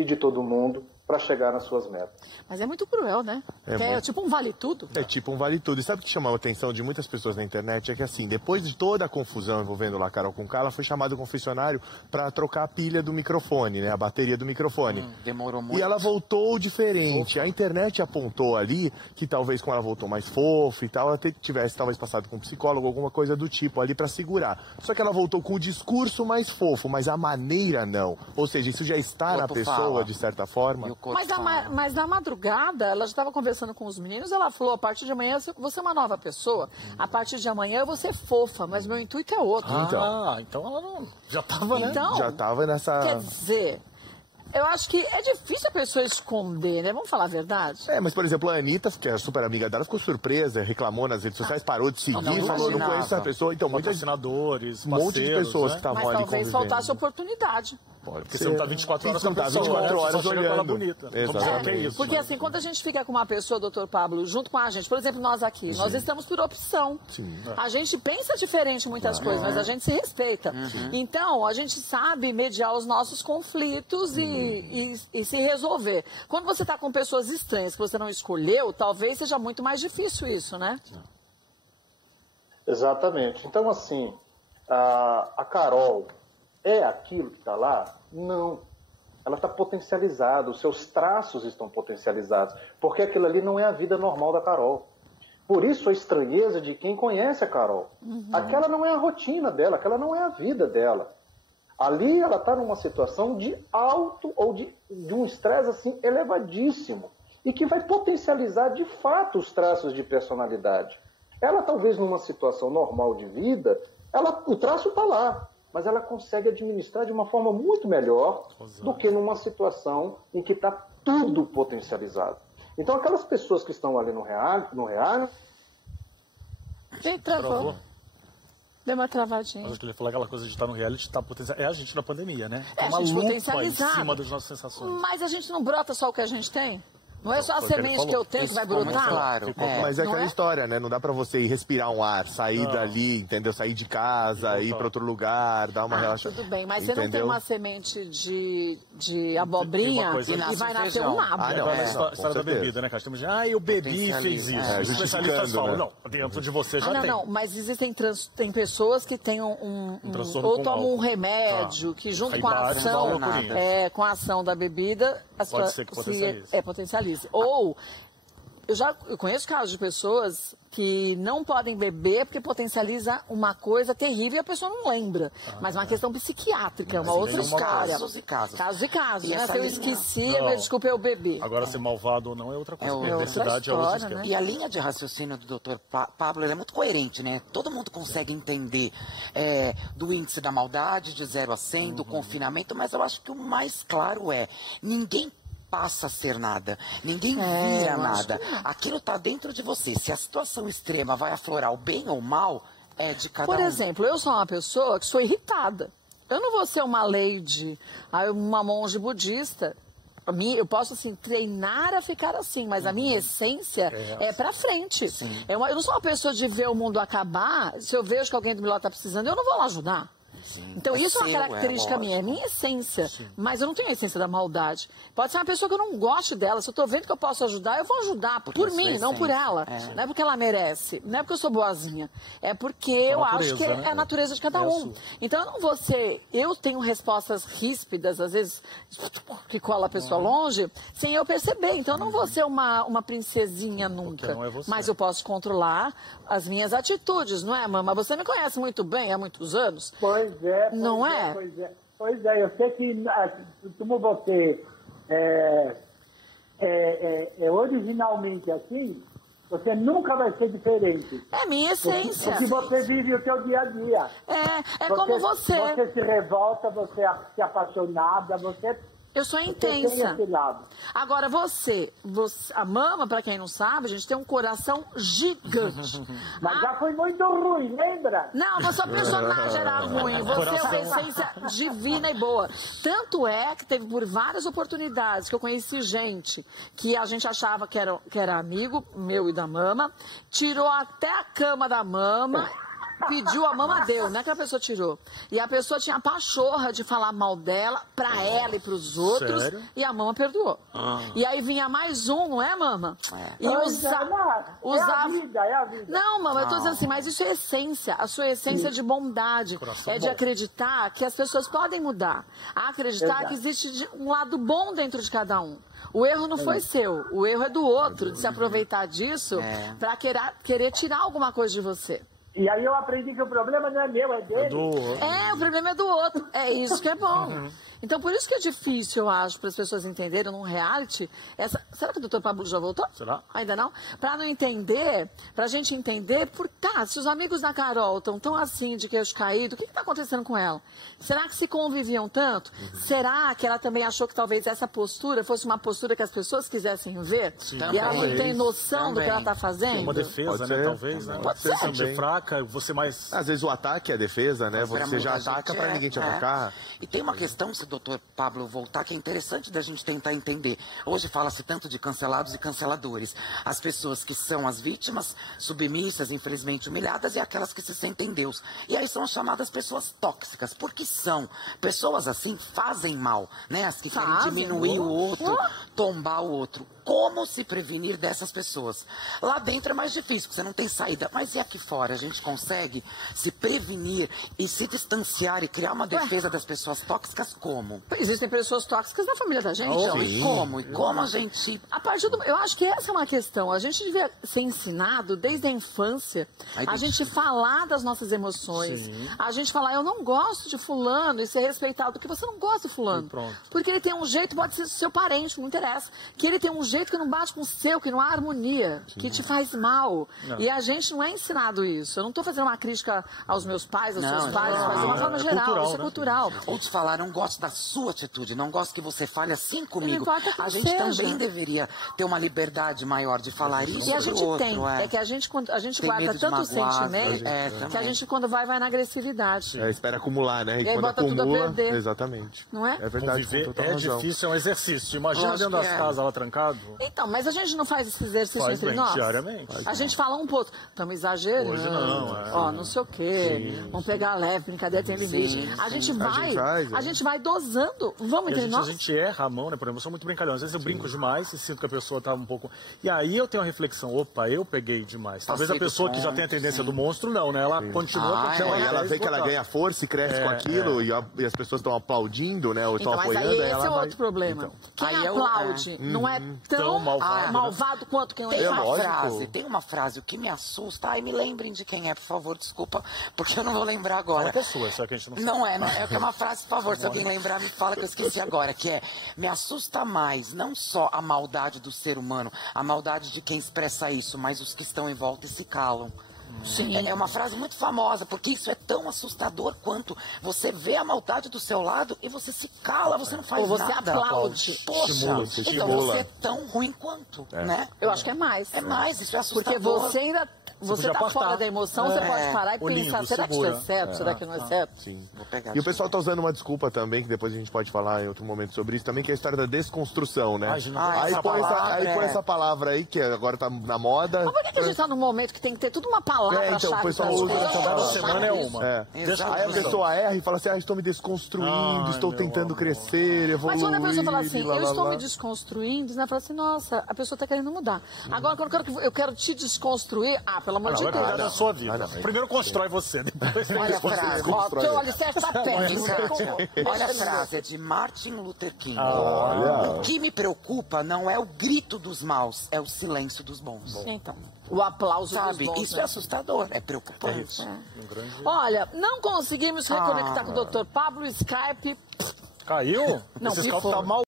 e de todo mundo para chegar nas suas metas. Mas é muito cruel, né? É tipo um vale-tudo. É tipo um vale-tudo. E sabe o que chamou a atenção de muitas pessoas na internet? É que assim, depois de toda a confusão envolvendo lá a Carol Conká, ela foi chamada ao confessionário para trocar a pilha do microfone, né? A bateria do microfone. Demorou muito. E ela voltou diferente. A internet apontou ali que talvez quando ela voltou mais fofa e tal, ela tivesse talvez passado com um psicólogo, alguma coisa do tipo ali para segurar. Só que ela voltou com o discurso mais fofo, mas a maneira não. Ou seja, isso já está na pessoa, de certa forma. Mas na madrugada, ela já estava conversando com os meninos, ela falou, a partir de amanhã você é uma nova pessoa, a partir de amanhã eu vou ser fofa, mas meu intuito é outro. Então ela não... Já estava, né? Então, já estava nessa... Quer dizer... Eu acho que é difícil a pessoa esconder, né? Vamos falar a verdade? Mas, por exemplo, a Anitta, que é a super amiga dela, ficou surpresa, reclamou nas redes sociais, parou de seguir, falou, não conheço essa pessoa. Então, muitos assinadores, um monte de pessoas que estavam ali convivendo. Mas talvez faltasse oportunidade. Porque você não está 24 horas com a pessoa, 24 horas olhando. Bonita. Exatamente. Porque assim, quando a gente fica com uma pessoa, doutor Pablo, junto com a gente, por exemplo, nós aqui, nós estamos por opção. A gente pensa diferente em muitas coisas, mas a gente se respeita. Então, a gente sabe mediar os nossos conflitos e se resolver. Quando você está com pessoas estranhas que você não escolheu, talvez seja muito mais difícil isso, né? Exatamente. Então, assim, a Carol é aquilo que está lá? Não. Ela está potencializada, os seus traços estão potencializados, porque aquilo ali não é a vida normal da Carol. Por isso a estranheza de quem conhece a Carol. Aquela não é a rotina dela, aquela não é a vida dela. Ali ela está numa situação de alto ou de um estresse assim elevadíssimo e que vai potencializar de fato os traços de personalidade. Ela talvez numa situação normal de vida, o traço está lá, mas ela consegue administrar de uma forma muito melhor do que numa situação em que está tudo potencializado. Então aquelas pessoas que estão ali no reality... Travou. Deu uma travadinha. Mas ele falou aquela coisa de estar no reality, está potencializado. É a gente na pandemia, né? É uma a gente lupa potencializado. em cima das nossas sensações. Mas a gente não brota só o que a gente tem? Não é só a semente que eu tenho que vai brotar? Claro. Mas é aquela é? história, né? Não dá pra você ir respirar um ar, sair dali, entendeu? Sair de casa, ir pra outro lugar, dar uma relaxada. Tudo bem, mas você não tem uma semente de abobrinha e vai nascer um nabo. Não, é a história da bebida, né, cara? Temos eu bebi e fez isso. Os especialistas falam, não, dentro de você já tem. Não, mas existem tem pessoas que têm ou tomam um remédio, que junto com a ação da bebida, pode ser que potencialize. Ou, eu conheço casos de pessoas que não podem beber porque potencializa uma coisa terrível e a pessoa não lembra. Mas é uma questão psiquiátrica, é uma outra história. Casos e casos. Casos e casos. Né? Se eu esqueci, desculpa, eu bebi. Agora, ser malvado ou não é outra coisa. É outra história, né? E a linha de raciocínio do Dr. Pablo é muito coerente, né? Todo mundo consegue entender do índice da maldade, de 0 a 100, do confinamento, mas eu acho que o mais claro ninguém passa a ser nada, ninguém vira nada. Aquilo está dentro de você. Se a situação extrema vai aflorar o bem ou o mal, é de cada um. Por exemplo, eu sou uma pessoa que sou irritada. Eu não vou ser uma lady, uma monge budista. Eu posso, assim, treinar a ficar assim, mas a minha essência é pra frente. Eu não sou uma pessoa de ver o mundo acabar. Se eu vejo que alguém do meu lado está precisando, eu não vou lá ajudar. Então isso é uma característica minha, é minha essência, mas eu não tenho a essência da maldade. Pode ser uma pessoa que eu não goste dela, se eu estou vendo que eu posso ajudar, eu vou ajudar por mim, não por ela. Não é porque ela merece, não é porque eu sou boazinha, é porque eu acho que é a natureza de cada um. Então eu não vou ser, eu tenho respostas ríspidas, às vezes que cola a pessoa longe, sem eu perceber. Então eu não vou ser uma princesinha nunca, mas eu posso controlar as minhas atitudes, não é, mama? Você me conhece muito bem há muitos anos. Pois é, eu sei que como você originalmente assim, você nunca vai ser diferente. É minha essência. Porque você vive o seu dia a dia. Como você. Você se revolta, você se apaixonada, você... Eu sou intensa. Agora a mama, pra quem não sabe, a gente tem um coração gigante. Mas já foi muito ruim, lembra? Não, a sua personagem era ruim. Você é uma essência divina e boa. Tanto é que teve por várias oportunidades que eu conheci gente que a gente achava que era amigo meu e da mama, tirou até a cama da mama pediu, a mama deu, não é que a pessoa tirou. E a pessoa tinha a pachorra de falar mal dela, pra ela e pros outros, sério? e a mama perdoou. E aí vinha mais um, não é, mama? E É a vida, é a vida. Não, mama, eu tô dizendo assim, mas isso é essência, a sua essência de bondade, Coração de bom. acreditar que as pessoas podem mudar, acreditar que existe um lado bom dentro de cada um. O erro não foi seu, o erro é do outro, de se aproveitar disso pra querer tirar alguma coisa de você. E aí eu aprendi que o problema não é meu, é dele. O problema é do outro. É isso que é bom. Então, por isso que é difícil, eu acho, para as pessoas entenderem num reality. Será que o doutor Pablo já voltou? Será? Ainda não? Para não entender, para a gente entender, se os amigos da Carol estão tão assim, de queixo caído, o que está acontecendo com ela? Será que se conviviam tanto? Será que ela também achou que talvez essa postura fosse uma postura que as pessoas quisessem ver? E ela não tem noção do que ela está fazendo? Uma defesa, né? Talvez, né? Pode ser também. Fraca, você mais... Às vezes o ataque é a defesa, né? Pra Você já muita ataca gente pra ninguém te atacar. E tem uma questão, se o doutor Pablo voltar, que é interessante da gente tentar entender. Hoje fala-se tanto de cancelados e canceladores. As pessoas que são as vítimas, submissas, infelizmente humilhadas, e aquelas que se sentem Deus. E aí são as chamadas pessoas tóxicas, porque são pessoas assim, fazem mal, né? As que querem diminuir o outro, tombar o outro. Como se prevenir dessas pessoas? Lá dentro é mais difícil, porque você não tem saída. Mas e aqui fora? A gente consegue se prevenir e se distanciar e criar uma defesa das pessoas tóxicas como? Existem pessoas tóxicas na família da gente. Então, e como? E como a gente... Eu acho que essa é uma questão. A gente devia ser ensinado desde a infância a gente falar das nossas emoções. A gente falar, eu não gosto de fulano, e ser respeitado, porque você não gosta de fulano. Porque ele tem um jeito, pode ser seu parente, não interessa. Que ele tem um jeito que não bate com o seu, que não há harmonia, que te faz mal. E a gente não é ensinado isso. Eu não estou fazendo uma crítica aos meus pais, aos seus pais, mas de uma forma geral. Cultural, isso é cultural. Ou te falar, não gosto da sua atitude, não gosto que você fale assim comigo. importa A que gente seja. também deveria ter uma liberdade maior de falar isso E a pro gente outro. tem. É que a gente Tem guarda medo de tanto magoar, sentimento que a gente, quando vai na agressividade. Espera acumular, né? E aí quando bota tudo a acumula, perder. exatamente. Não é? É verdade, Conviver com total é razão. difícil, é um exercício. Imagina Lógico dentro das que é. casas lá trancado. Então, mas a gente não faz esse exercício Faz entre bem, nós? diariamente. A gente fala um pouco, estamos exagerando. Hoje não, Ó, não sei o quê. Vamos pegar leve, brincadeira tem limite. A gente vai dosando. Vamos E entre a nós? gente erra a mão, né? Por exemplo, eu sou muito brincalhão. Às vezes eu brinco demais e sinto que a pessoa tá um pouco... E aí eu tenho uma reflexão, opa, eu peguei demais. Talvez a pessoa que já tem a tendência do monstro, não, né? Ela continua... Não, e ela vê que ela ganha força e cresce com aquilo, e as pessoas estão aplaudindo, né? Ou estão Então, mas apoiando, aí esse ela é vai... outro problema. Então. Quem Aí aplaude não é tão malvado quanto quem Tem uma lógico. frase, o que me assusta. Ai, me lembrem de quem é, por favor, desculpa, porque eu não vou lembrar agora. Qual é pessoa, só que a gente não sabe. Não é que é uma frase, por favor, se alguém lembrar, me fala que eu esqueci agora, que é, me assusta mais, não só a maldade do ser humano, a maldade de quem expressa isso, mas os que estão em volta e se calam. Sim. É uma frase muito famosa, porque isso é tão assustador quanto você vê a maldade do seu lado e você se cala, você não faz Ou você nada. aplaude. Poxa, Estimula, então estimula. você é tão ruim quanto, né? Eu acho que é mais. É mais, isso é Porque assustador. você ainda... Você podia tá cortar. fora da emoção, você pode parar e O limbo, pensar, será que isso é segura. certo? Será que não é certo? Sim. Vou pegar E o de pessoal tá usando uma desculpa também, que depois a gente pode falar em outro momento sobre isso também, que é a história da desconstrução, né? Aí põe essa palavra aí, que agora tá na moda. Mas por que a gente tá num momento que tem que ter tudo uma palavra então, chave o pessoal pra usa gente? essa Cada palavra. semana é uma. Aí a pessoa erra e fala assim, estou me desconstruindo, Ai, estou meu tentando amor. crescer, evoluir. Mas quando a pessoa fala assim, blá, eu blá, estou blá. me desconstruindo, né? Fala assim, nossa, a pessoa tá querendo mudar. Agora, quando eu quero te desconstruir, pelo amor de Vai Deus. cuidar da sua vida. Primeiro constrói você, depois você Olha a frase. Ó, teu alicerce tá péssimo. Olha a frase, é de Martin Luther King. Olha. O que me preocupa não é o grito dos maus, é o silêncio dos bons. Então, o aplauso Sabe, dos bons, isso né? é assustador, é preocupante. Olha, não conseguimos reconectar com o Dr. Pablo, Skype. Caiu? Não, Esse pifou. copo tá mal